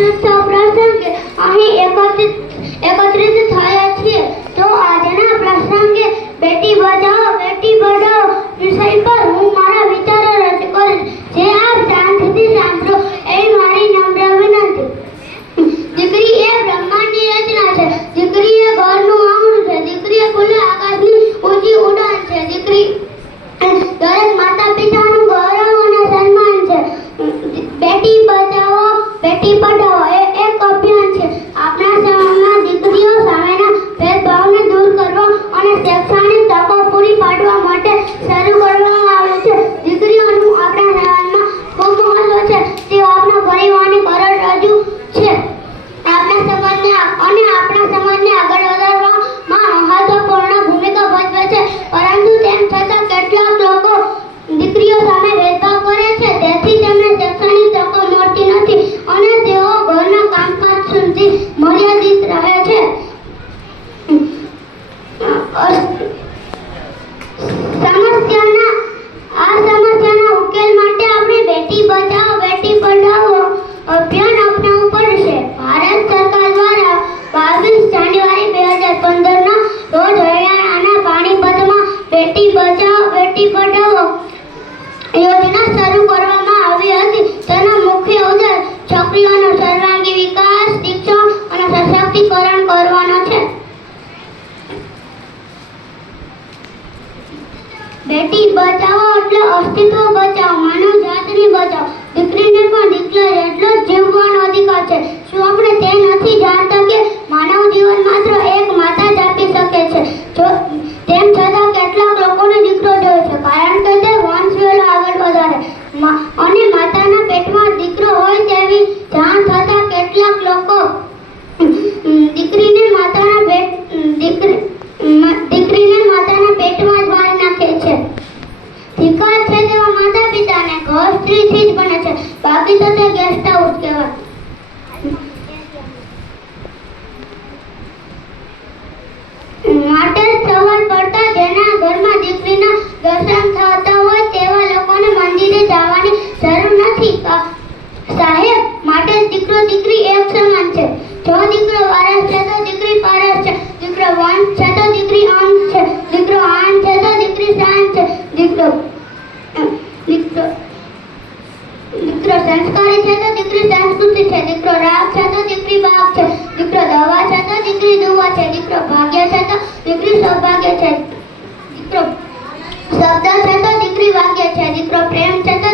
Santo. અસ્તિત્વ બચાવો, માનવ જાતને બચાવો. દીકરીને પણ દીકરો એટલો જ જીવવાનો અધિકાર છે. શું આપણે તે નથી જાણતા કે માનવ જીવન માત્ર એક માતા જ આપી શકે છે? જો તેમ છતાં કેટલાક લોકોને દીકરો જોયો છે. કારણ કે તે વંશવેલો આગળ વધારે મા- અને માતાના પેટમાં દીકરો હોય તેવી જાણ થતાં કેટલાક લોકો ઉમ, દીકરીને માતાના પેટ ઉમ, દીકરી ઉમ, દીકરીને માતાના પેટમાં જ મારી નાખે છે ધિકાર છે તેવા માતા પિતાને ઘર સ્ત્રીથી જ બને છે બાકી તો તે ગેસ્ટ હાઉસ કહેવાય દીકરો દીકરી એક છે. દીકરો દીકરી વંશ છે તો દીકરી અંશ છે. દીકરો રાગ છે તો દીકરી બાગ છે. દીકરો દવા છે તો દીકરી દુવા છે. દીકરો ભાગ્ય સૌભાગ્ય છે. દીકરો શબ્દ છે તો દીકરી વાક્ય છે. દીકરો પ્રેમ છે તો